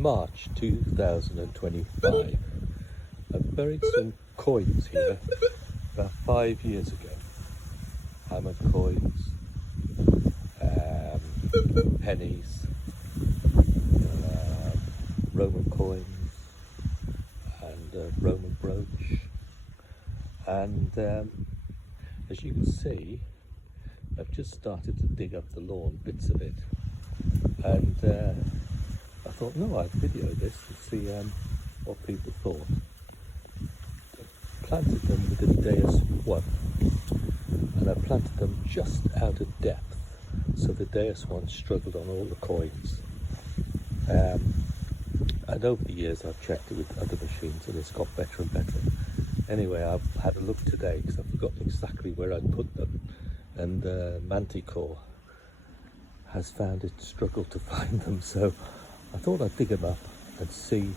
March 2025. I buried some coins here about 5 years ago. Hammered coins, pennies, Roman coins, and a Roman brooch. And as you can see, I've just started to dig up the lawn, bits of it. And I thought, no, I'd video this and see what people thought. I planted them with a Deus 1, and I planted them just out of depth, so the Deus 1 struggled on all the coins. And over the years I've checked it with other machines and it's got better and better. Anyway, I've had a look today because I've forgotten exactly where I'd put them, and Manticore has found it struggled to find them, so I thought I'd dig them up and see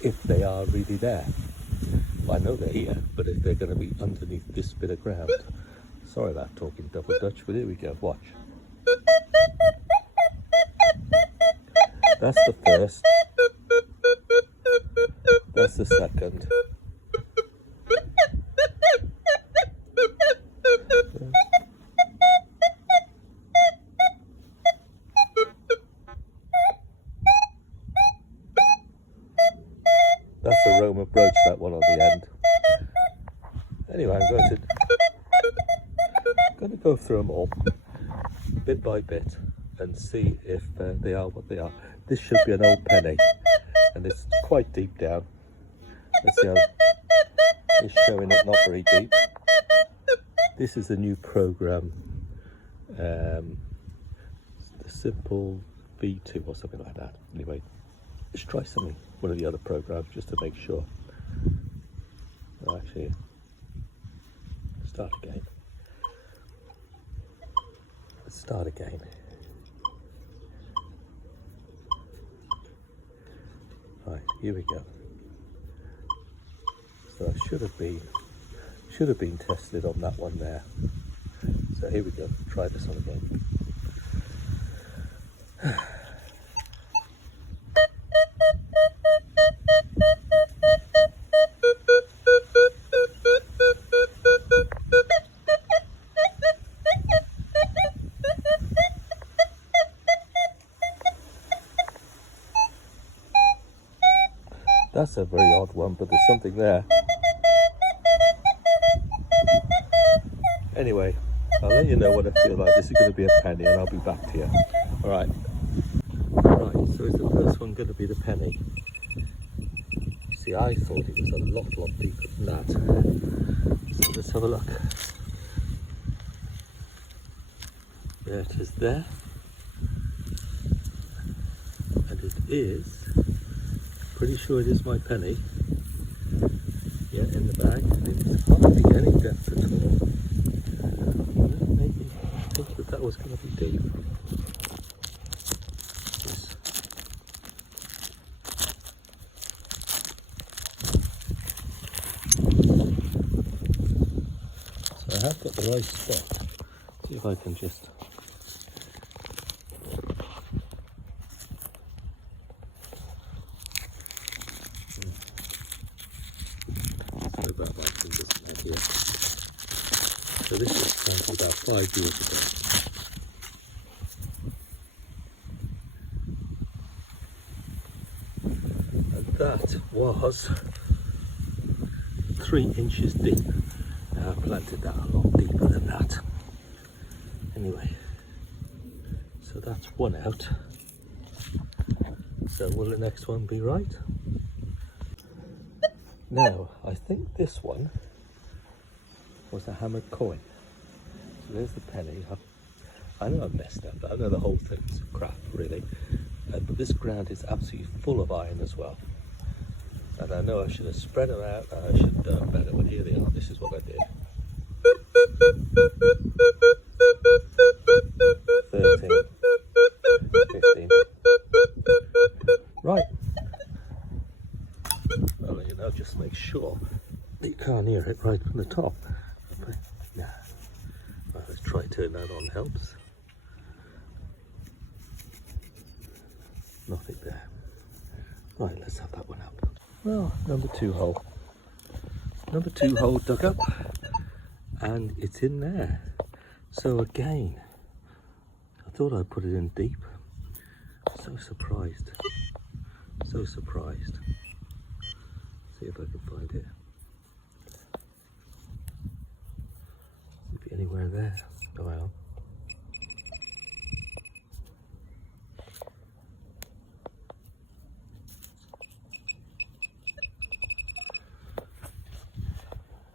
if they are really there. Well, I know they're here, but if they're going to be underneath this bit of ground. Sorry about talking double Dutch, but here we go, watch. That's the first. That's the second. That's a Roman brooch, that one on the end. Anyway, I'm going to go through them all, bit by bit, and see if they are what they are. This should be an old penny, and it's quite deep down. Let's see how it's showing it, not very deep. This is a new program, the Simple V2 or something like that. Anyway, let's try something, one of the other programs, just to make sure. Actually, start again. Let's start again. Right, here we go. So I should have been tested on that one there. So here we go. Try this one again. That's a very odd one, but there's something there. Anyway, I'll let you know what I feel like. This is going to be a penny, and I'll be back to you. Alright. Right, so is the first one going to be the penny? See, I thought it was a lot deeper than that. So let's have a look. There it is there. And it is, pretty sure it is my penny. Yeah, in the bag. And it's hardly any depth at all. Maybe think that was going to be deep. Yes. So I have got the right spot. See if I can just. About my fingers right here. So this was planted about 5 years ago. And that was 3 inches deep. Now I planted that a lot deeper than that. Anyway, so that's one out. So will the next one be right? Now, I think this one was a hammered coin. So there's the penny. I know I've messed up, I know the whole thing's crap, really. But this ground is absolutely full of iron as well. And I know I should have spread them out, and I should have done better, but here they are. This is what I did. 13, 15. Right. Well, you know, just make sure that you can't hear it right from the top. Yeah. Well, let's try turn that on, helps. Nothing there. Right, let's have that one out. Well, number 2 hole. Number 2 hole dug up, and it's in there. So again, I thought I'd put it in deep. So surprised. So surprised. See if I can find it. See if anywhere there. Oh, hang on.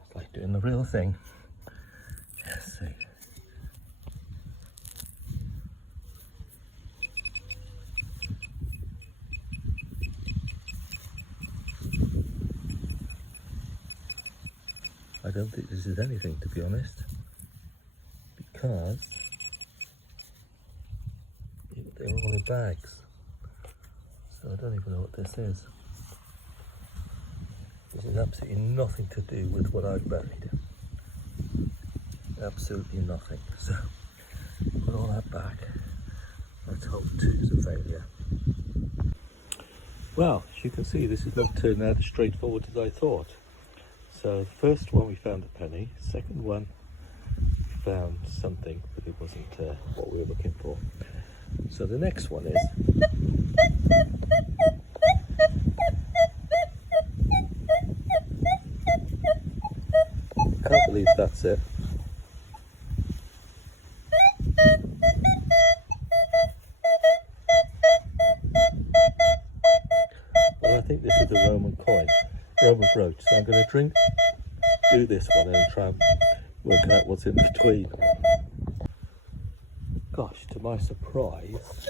It's like doing the real thing. Let's see. I don't think this is anything, to be honest, because they're all in bags, so I don't even know what this is. This is absolutely nothing to do with what I've buried. Absolutely nothing. So put all that back. Let's hope 2's a failure. Well, as you can see, this is not turned out as straightforward as I thought. So the first one we found a penny, second one we found something, but it wasn't what we were looking for. So the next one is I can't believe that's it. Well, I think this is a Roman coin. Roman brooch, so I'm going to do this one and try and work out what's in between. Gosh, to my surprise,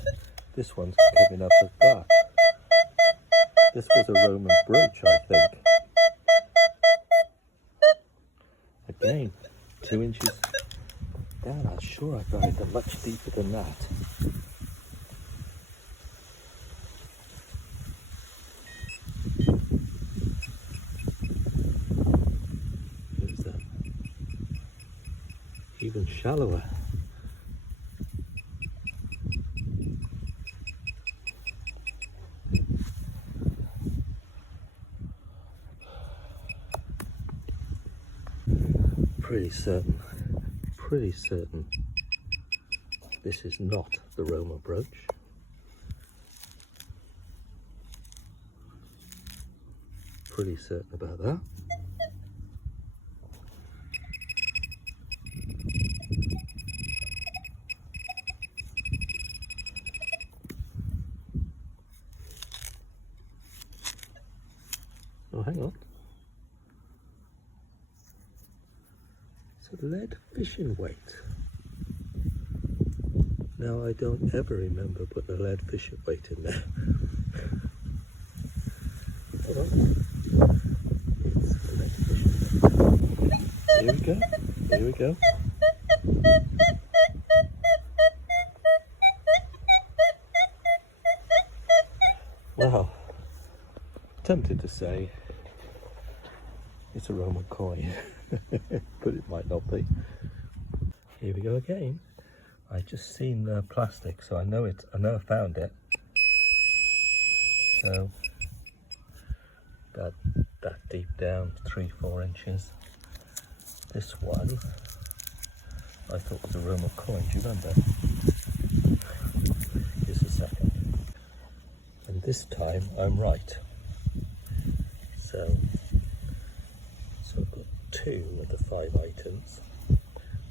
this one's coming up as that. This was a Roman brooch, I think. Again, 2 inches down. I'm sure I buried them much deeper than that. Even shallower. Pretty certain this is not the Roman brooch. Pretty certain about that. Oh, hang on. It's a lead fishing weight. Now, I don't ever remember putting a lead fishing weight in there. Hold on. It's a lead fishing weight. Here we go. Here we go. Well, tempted to say it's a Roman coin, but it might not be. Here we go again. I just seen the plastic, so I know I found it. So that deep down, 3-4 inches. This one I thought was a Roman coin. Do you remember? Just a second. And this time I'm right. So I've got 2 of the 5 items.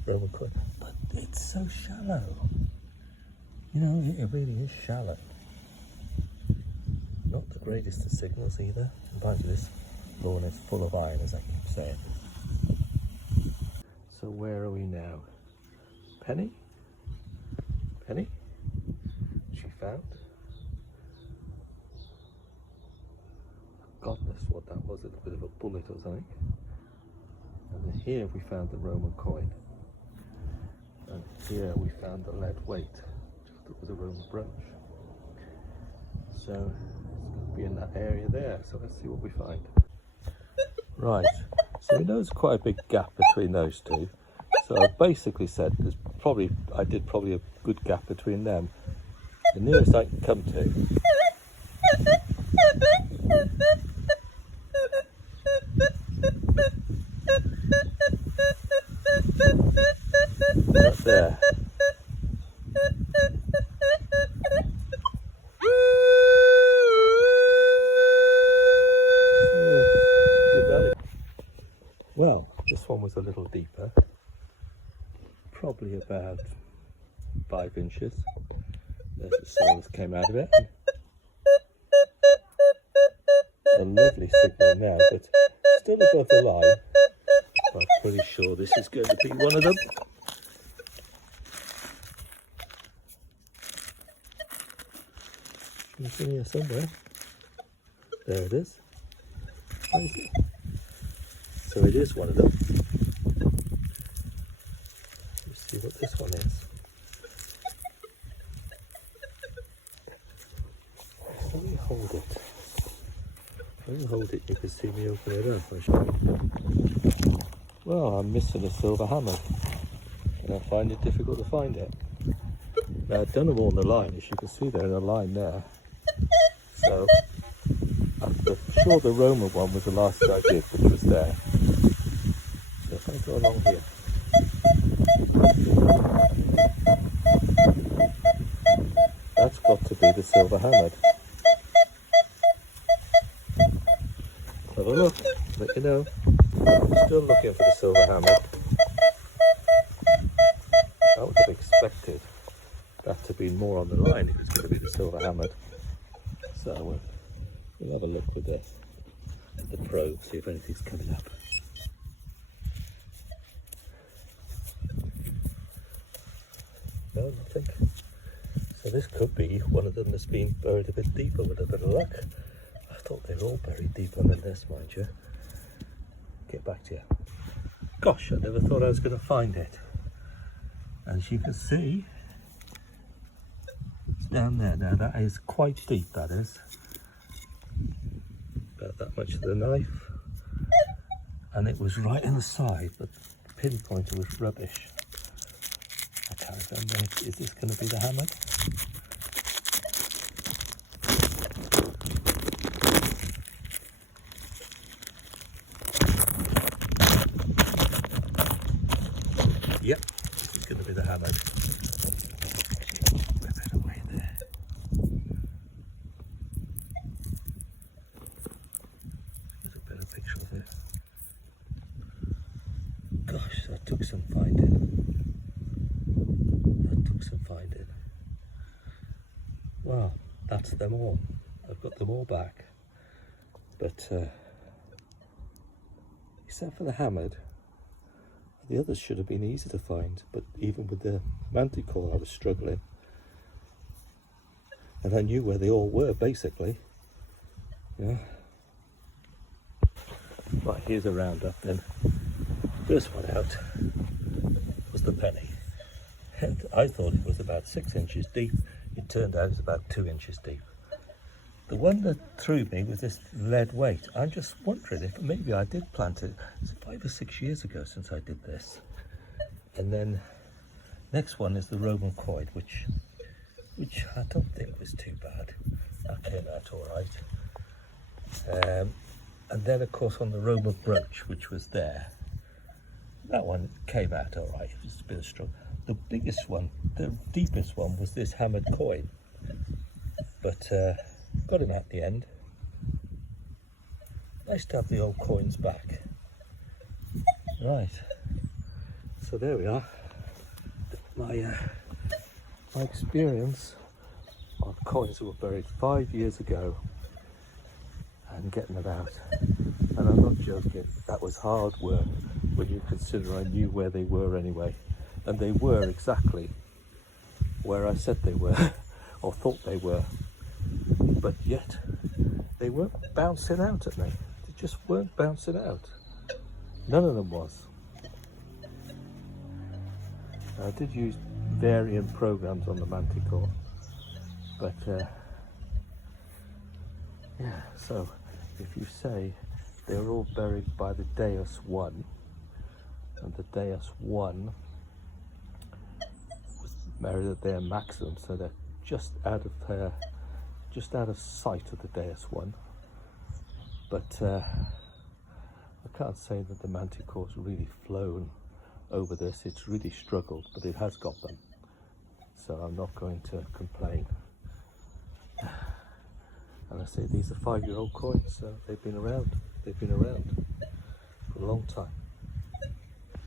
Roman coin. But it's so shallow. You know, it really is shallow. Not the greatest of signals either. Sometimes this lawn is full of iron, as I keep saying. So where are we now? Penny? Penny? She found? God knows what that was. It's a bit of a bullet or something. And then here we found the Roman coin. And here we found the lead weight, which I thought was a Roman brooch. So it's going to be in that area there. So let's see what we find. Right, so we know there's quite a big gap between those 2. So I basically said I did probably a good gap between them. The nearest I can come to was a little deeper, probably about 5 inches. There's the soul that came out of it. A lovely signal now, but still above the line. I'm pretty sure this is going to be one of them. It's in here somewhere. There it is. Where is it? So it is one of them. Let's see what this one is. Let me hold it. When you hold it, you can see me open it up. Well, I'm missing a silver hammer, and I find it difficult to find it. Now, I've done them all in a line, as you can see they're in a line there. So, I'm sure the Roma one was the last I did, which was there. So if I go along here. That's got to be the silver hammered. Have a look, let you know. I'm still looking for the silver hammered. I would have expected that to be more on the line if it's going to be the silver hammered. So we'll have a look with the probe, see if anything's coming up. No, nothing. So this could be one of them that's been buried a bit deeper with a bit of luck. I thought they were all buried deeper than this, mind you. Get back to you. Gosh, I never thought I was going to find it. As you can see, it's down there now. That is quite deep, that is. About that much of the knife. And it was right on the side, but the pinpointer was rubbish. I can't remember. Is this going to be the hammer? Yep, this is going to be the hammer. Whip it away there. There's a better picture of it. Gosh, that took some finding. Well, that's them all. I've got them all back. But, except for the hammered, the others should have been easy to find, but even with the Manticore I was struggling. And I knew where they all were, basically. Yeah. Right, here's a roundup then. First one out was the penny. And I thought it was about 6 inches deep. It turned out it was about 2 inches deep. The one that threw me was this lead weight. I'm just wondering if maybe I did plant it. It's 5 or 6 years ago since I did this. And then next one is the Roman coin, which I don't think was too bad. That came out all right. And then of course on the Roman brooch, which was there, that one came out all right. It was a bit of struggle. The biggest one, the deepest one, was this hammered coin, but got him at the end. Nice to have the old coins back. Right, so there we are. My experience on coins that were buried 5 years ago and getting them out. And I'm not joking, that was hard work when you consider I knew where they were anyway. And they were exactly where I said they were, or thought they were. But yet, they weren't bouncing out at me. They just weren't bouncing out. None of them was. I did use varying programs on the Manticore. But, yeah, so if you say they were all buried by the Deus 1, and the Deus 1 buried at their maximum, so they're just out of sight of the Deus 1. But I can't say that the Manticore's really flown over this. It's really struggled, but it has got them. So I'm not going to complain. And I say these are 5-year-old coins, so they've been around. They've been around for a long time.